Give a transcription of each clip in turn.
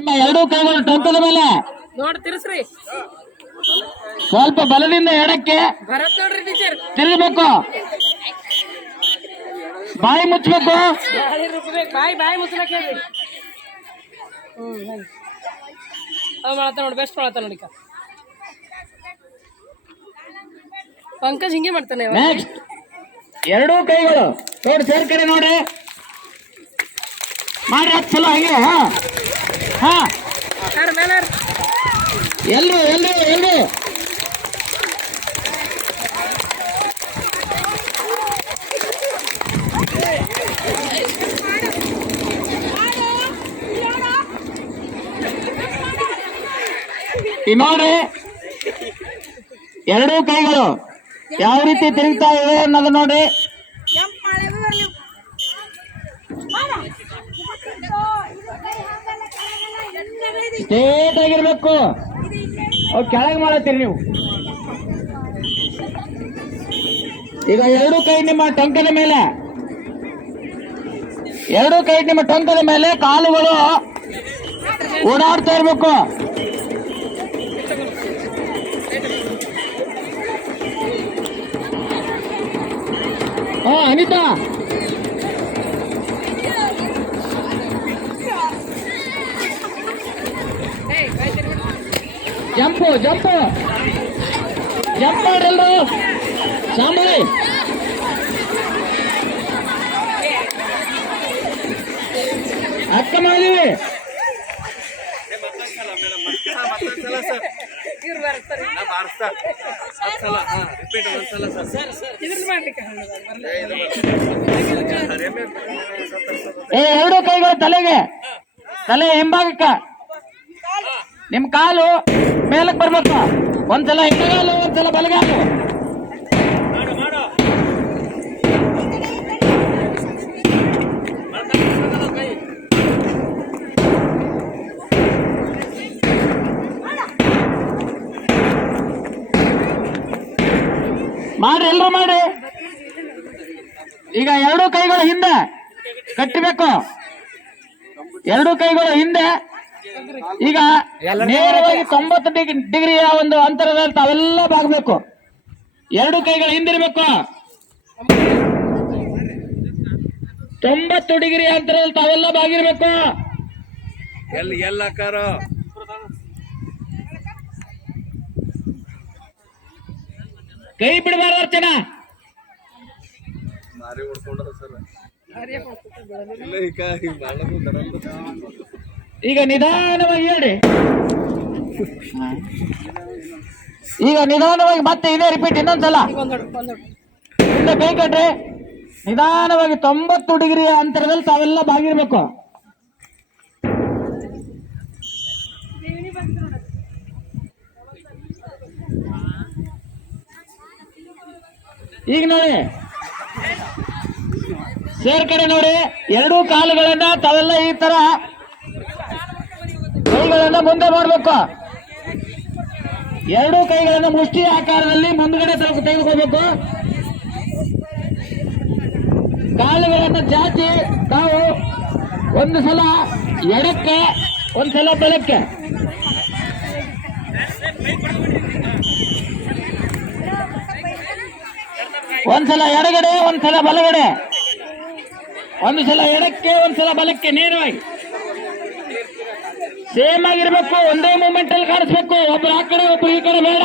ನಿಮ್ಮ ಎರಡೂ ಕೈಗಳು ಟೊಂಕದ ಮೇಲೆ ನೋಡಿ ತಿರ್ಸ್ರಿ. ಸ್ವಲ್ಪ ಬಲದಿಂದ ಎಡಕ್ಕೆ ಭರತ್ ನೋಡ್ರಿ ಟೀಚರ್ ತಿರುಗಬೇಕು. ಬಾಯಿ ಮುಚ್ಚಬೇಕು. ಬಾಯಿ ಮುಚ್ಚಬೇಕು ಹೇಳ್ರಿ. ಅವ್ ಮಾಡತ್ತ ನೋಡಿ, ಬೆಸ್ಟ್ ಮಾಡತ್ತ ನೋಡಿ. ಪಂಕಜ್ ಹಿಂಗೆ ಮಾಡ್ತಾನೆ. ನೆಕ್ಸ್ಟ್ ಎರಡೂ ಕೈಗಳು ನೋಡಿ ಸೇರ್ಕಡೆ ನೋಡಿ ಮಾಡಿ ಚಲೋ ಹಂಗೆ. ಹಾ ಎಲ್ಲರೂ ಎಲ್ಲರೂ ಎಲ್ಲರೂ ನೋಡಿ ಎರಡೂ ಕೈಗಳು ಯಾವ ರೀತಿ ತಿರುಗ್ತಾ ಇವೆ ಅನ್ನೋದು ನೋಡಿ. ಸ್ಟ್ರೇಟ್ ಆಗಿರ್ಬೇಕು. ಕೆಳಗೆ ಮಾಡತ್ತೀರಿ ನೀವು. ಈಗ ಎರಡೂ ಕೈ ನಿಮ್ಮ ಟೊಂಕದ ಮೇಲೆ, ಎರಡೂ ಕೈ ನಿಮ್ಮ ಟೊಂಕದ ಮೇಲೆ ಕಾಲುಗಳು ಓಡಾಡ್ತಾ ಇರ್ಬೇಕು. ಅನಿತಾ ಜಂಪು ಜಂಪು ಜಂಪ್ ಮಾಡ್ರಲ್ರು. ಸಾಂಬಾರಿ ಅಕ್ಕ ಮಾಡಿವಿ. ಎರಡು ಕೈಗಳು ತಲೆಗೆ, ತಲೆ ಹಿಂಭಾಗಕ್ಕ. ನಿಮ್ ಕಾಲು ಮೇಲಕ್ಕೆ ಬರ್ಬೇಕು. ಒಂದ್ಸಲ ಎಡಗಾಲು, ಒಂದ್ಸಲ ಬಲಗಾಲು. ಮಾಡ್ರಿ, ಎಲ್ಲರೂ ಮಾಡಿ. ಈಗ ಎರಡೂ ಕೈಗಳು ಹಿಂದೆ ಕಟ್ಟಬೇಕು. ಎರಡೂ ಕೈಗಳು ಹಿಂದೆ. ಈಗ ನೇರವಾಗಿ 90 ಡಿಗ್ರಿಯ ಒಂದು ಅಂತರದಲ್ಲಿ ತಾವೆಲ್ಲ ಬಾಗಬೇಕು. ಎರಡು ಕೈಗಳು ಹಿಂದಿರ್ಬೇಕು. 90 ಡಿಗ್ರಿ ಅಂತರದಲ್ಲಿ ತಾವೆಲ್ಲ ಬಾಗಿರ್ಬೇಕು. ಕೈ ಬಿಡಬಾರ್ದು ಅರ್ಚನಾ. ಈಗ ನಿಧಾನವಾಗಿ ಹೇಳಿ. ಈಗ ನಿಧಾನವಾಗಿ ಮತ್ತೆ ಇದೇ ರಿಪೀಟ್ ಇನ್ನೊಂದ್ಸಲ. ಹಿಂದೆ ಕೈ ಕಟ್ರಿ. ನಿಧಾನವಾಗಿ 90 ಡಿಗ್ರಿಯ ಅಂತರದಲ್ಲಿ ತಾವೆಲ್ಲ ಬಾಗಿರ್ಬೇಕು. ಈಗ ನೋಡಿ ಸೇರ್ ಕಡೆ ನೋಡಿ. ಎರಡೂ ಕಾಲುಗಳನ್ನ ತಾವೆಲ್ಲ ಈ ತರ ಕೈಗಳನ್ನ ಮುಂದೆ ಮಾಡಬೇಕು. ಎರಡೂ ಕೈಗಳನ್ನ ಮುಷ್ಟಿ ಆಕಾರದಲ್ಲಿ ಮುಂದ್ಗಡೆ ತೆಗೆದುಕೋಬೇಕು. ಕಾಲುಗಳನ್ನ ಚಾಚಿ ತಾವು ಒಂದು ಸಲ ಎಡಕ್ಕೆ, ಒಂದ್ಸಲ ಬಲಕ್ಕೆ. ಒಂದ್ಸಲ ಎಡಗಡೆ, ಒಂದ್ಸಲ ಬಲಗಡೆ. ಒಂದು ಸಲ ಎಡಕ್ಕೆ, ಒಂದ್ಸಲ ಬಲಕ್ಕೆ. ನೇರವಾಗಿ ಸೇಮ್ ಆಗಿರ್ಬೇಕು. ಒಂದೇ ಮೂಮೆಂಟ್ ಅಲ್ಲಿ ಕಾಣಿಸ್ಬೇಕು. ಒಬ್ರು ಆ ಕಡೆ, ಒಬ್ರು ಈ ಕಡೆ ಬೇಡ.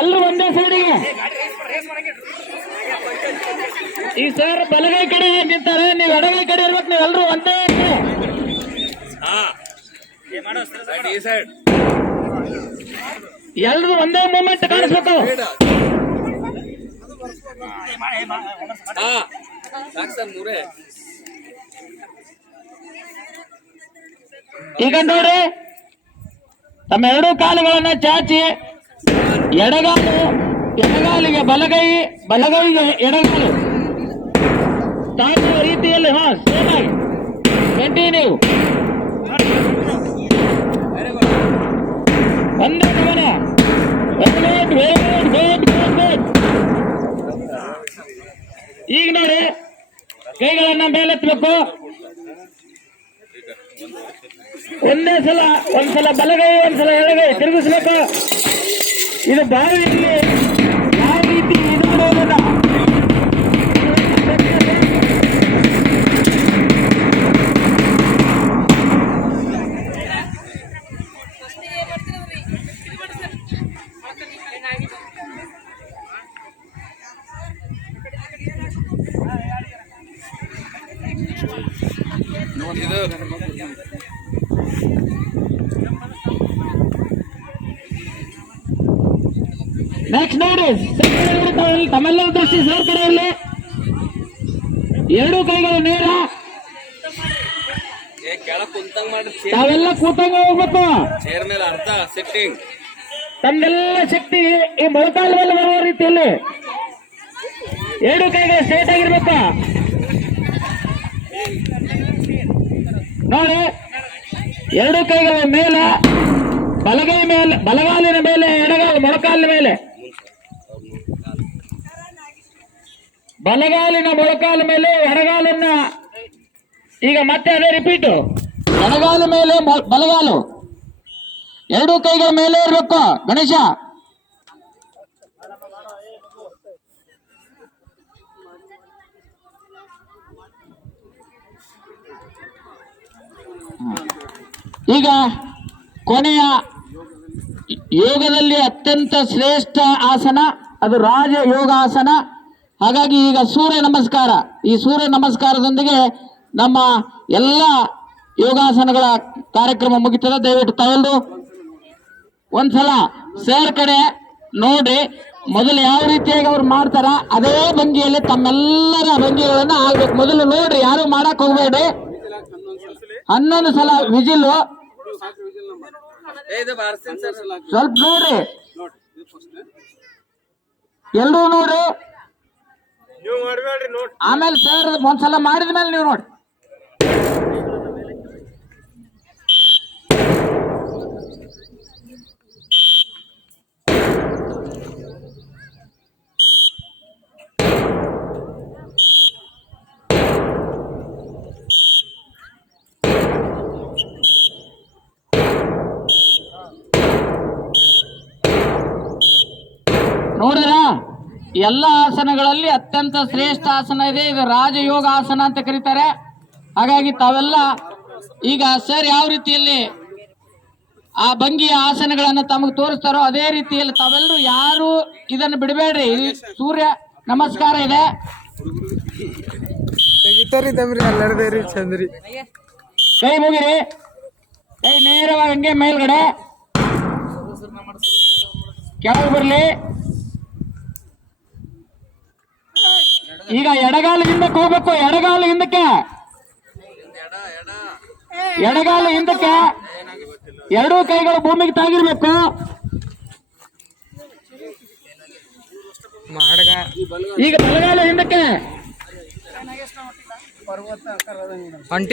ಎಲ್ಲರೂ ಒಂದೇ ಸೈಡಿಗೆ. ಈ ಸರ್ ಬಲಗೈ ಕಡೆ ನಿಂತಾರೆ, ನೀವು ಎಡಗೈ ಕಡೆ ಇರ್ಬೇಕು. ನೀವು ಎಲ್ಲರೂ ಒಂದೇ ಕಡೆ. ಎಲ್ಲರೂ ಒಂದೇ ಮೂಮೆಂಟ್ ಕಾಣಿಸ್ಬೇಕು. ಈಗ ನೋಡಿ, ತಮ್ಮ ಎರಡೂ ಕಾಲುಗಳನ್ನ ಚಾಚಿ ಎಡಗಾಲು, ಎಡಗಾಲಿಗೆ ಬಲಗೈ, ಬಲಗೈಗೆ ಎಡಗಾಲು ತಾಕುವ ರೀತಿಯಲ್ಲಿ ಸೇಮ್ ಆಗಿ ಕಂಟಿನ್ಯೂ. ಒಂದೇ ಗಮನ. ಈಗ ನೋಡಿ ಕೈಗಳನ್ನ ಮೇಲೆತ್ತಬೇಕು. ಒಂದ್ಸಲ ಬಲಗೈ ಒಂದ್ಸಲ ಎಡಗೈ ತಿರುಗಿಸ್ಬೇಕು. ಇದು ಬಾವಿಯಲ್ಲಿ ಯಾವ ರೀತಿ ಇದಾಡುವುದಿಲ್ಲ. ನೆಕ್ಸ್ಟ್ ನೋಡಿ ತಮ್ಮೆಲ್ಲರ ದೃಷ್ಟಿ ಸರ್ ಕಡೆಯಲ್ಲಿ ಎರಡೂ ಕೈಗಳು ನೇರ. ತಾವೆಲ್ಲ ಕೂತಂಗ ಹೋಗ್ಬೇಕು. ಚೇರ್ ಮೇಲೆ ಅರ್ಧ ಸಿಟ್ಟಿಂಗ್. ತಮ್ಮೆಲ್ಲ ಶಕ್ತಿ ಈ ಮೊಳಕಾಲ ಮೇಲೆ ಬರುವ ರೀತಿಯಲ್ಲಿ ಎರಡು ಕೈಗಳು ಸ್ಟ್ರೇಟ್ ಆಗಿರ್ಬೇಕು. ನೋಡಿ, ಎರಡು ಕೈಗಳ ಮೇಲೆ ಬಲಗೈ ಮೇಲೆ, ಬಲಗಾಲಿನ ಮೇಲೆ ಎಡಗಾಲು, ಮೊಳಕಾಲಿನ ಮೇಲೆ, ಬಲಗಾಲಿನ ಮೊಳಕಾಲ ಮೇಲೆ ಎಡಗಾಲನ್ನ. ಈಗ ಮತ್ತೆ ಅದೇ ರಿಪೀಟು. ಎಡಗಾಲ ಮೇಲೆ ಬಲಗಾಲು, ಎರಡು ಕೈಗಳ ಮೇಲೆ ಇರಬೇಕು. ಗಣೇಶ, ಈಗ ಕೊನೆಯ ಯೋಗದಲ್ಲಿ ಅತ್ಯಂತ ಶ್ರೇಷ್ಠ ಆಸನ ಅದು ರಾಜ ಯೋಗಾಸನ. ಹಾಗಾಗಿ ಈಗ ಸೂರ್ಯ ನಮಸ್ಕಾರ. ಈ ಸೂರ್ಯ ನಮಸ್ಕಾರದೊಂದಿಗೆ ನಮ್ಮ ಎಲ್ಲ ಯೋಗಾಸನಗಳ ಕಾರ್ಯಕ್ರಮ ಮುಗಿತದೆ. ದಯವಿಟ್ಟು ತಾವೆಲ್ಲರೂ ಒಂದ್ಸಲ ಸರ್ ಕಡೆ ನೋಡ್ರಿ. ಮೊದಲು ಯಾವ ರೀತಿಯಾಗಿ ಅವ್ರು ಮಾಡ್ತಾರ ಅದೇ ಭಂಗಿಯಲ್ಲಿ ತಮ್ಮೆಲ್ಲರ ಭಂಗಿಗಳನ್ನ ಆಗ್ಬೇಕು. ಮೊದಲು ನೋಡ್ರಿ, ಯಾರು ಮಾಡಕ್ ಹೋಗ್ಬೇಡ್ರಿ. 11 ಸಲ ವಿಜಿಲು ಸ್ವಲ್ಪ ನೋಡ್ರಿ, ಎಲ್ಲರೂ ನೋಡ್ರಿ. ಆಮೇಲೆ ಸರ್ ಒಂದ್ಸಲ ಮಾಡಿದ ಮೇಲೆ ನೀವು ನೋಡಿ. ನೋಡಿದ್ರ, ಎಲ್ಲ ಆಸನಗಳಲ್ಲಿ ಅತ್ಯಂತ ಶ್ರೇಷ್ಠ ಆಸನ ಇದೆ. ಇದು ರಾಜಯೋಗ ಆಸನ ಅಂತ ಕರೀತಾರೆ. ಹಾಗಾಗಿ ತಾವೆಲ್ಲ ಈಗ ಸರ್ ಯಾವ ರೀತಿಯಲ್ಲಿ ಆ ಭಂಗಿಯ ಆಸನಗಳನ್ನು ತಮಗೆ ತೋರಿಸ್ತಾರೋ ಅದೇ ರೀತಿಯಲ್ಲಿ ತಾವೆಲ್ಲರೂ ಯಾರು ಇದನ್ನು ಬಿಡಬೇಡ್ರಿ. ಸೂರ್ಯ ನಮಸ್ಕಾರ ಇದೆ. ಕೈ ಮುಗಿರಿ, ಕೈ ನೇರವಾಗಿ ಹಂಗೆ ಮೇಲ್ಗಡೆ ಕೆಳಗೆ ಬರಲಿ. ಈಗ ಎಡಗಾಲು ಹಿಂದಕ್ಕೆ ಹೋಗ್ಬೇಕು. ಎಡಗಾಲು ಹಿಂದಕ್ಕೆ, ಎಡಗಾಲು ಹಿಂದಕ್ಕೆ, ಎರಡೂ ಕೈಗಳು ಭೂಮಿಗೆ ತಾಗಿರ್ಬೇಕು. ಈಗ ಬಲಗಾಲು ಹಿಂದಕ್ಕೆ.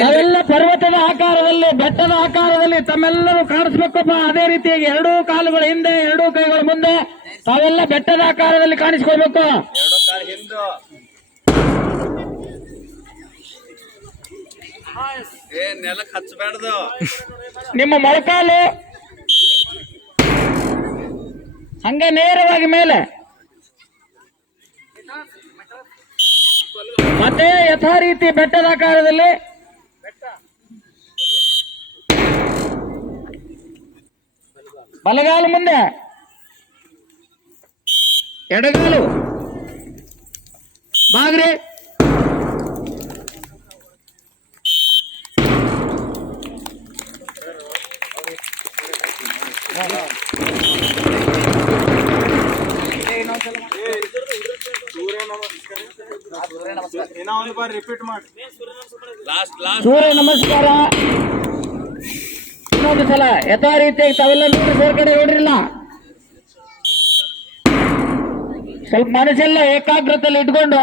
ತಾವೆಲ್ಲ ಪರ್ವತದ ಆಕಾರದಲ್ಲಿ, ಬೆಟ್ಟದ ಆಕಾರದಲ್ಲಿ ತಮ್ಮೆಲ್ಲರೂ ಕಾಣಿಸ್ಬೇಕಪ್ಪ. ಅದೇ ರೀತಿಯಾಗಿ ಎರಡೂ ಕಾಲುಗಳ ಹಿಂದೆ, ಎರಡೂ ಕೈಗಳ ಮುಂದೆ ತಾವೆಲ್ಲ ಬೆಟ್ಟದ ಆಕಾರದಲ್ಲಿ ಕಾಣಿಸ್ಕೊಳ್ಬೇಕು. ನೆಲಕ್ಕೆ ಹಚ್ಚಬೇಡ್ದು. ನಿಮ್ಮ ಮೊಳಕಾಲು ಹಂಗ ನೇರವಾಗಿ ಮೇಲೆ, ಮತ್ತೆ ಯಥಾ ರೀತಿ ಬೆಟ್ಟದ ಆಕಾರದಲ್ಲಿ ಬಲಗಾಲು ಮುಂದೆ, ಎಡಗಾಲು ಬಾಗ್ರಿ. ಸೂರ್ಯ ನಮಸ್ಕಾರ ಇನ್ನೊಂದು ಸಲ ಯಥಾ ರೀತಿಯಾಗಿ ತಾವೆಲ್ಲ ನೋಡಿ ಬೇರೆ ಕಡೆ ನೋಡ್ರಿಲ್ಲ. ಸ್ವಲ್ಪ ಮನಸ್ಸೆಲ್ಲ ಏಕಾಗ್ರತೆಯಲ್ಲಿ ಇಟ್ಕೊಂಡು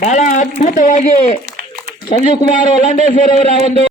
ಬಹಳ ಅದ್ಭುತವಾಗಿ ಸಂಜೀವ್ ಕುಮಾರ್ ಒಲಂಡೇಶ್ವರ್ ಅವರ ಒಂದು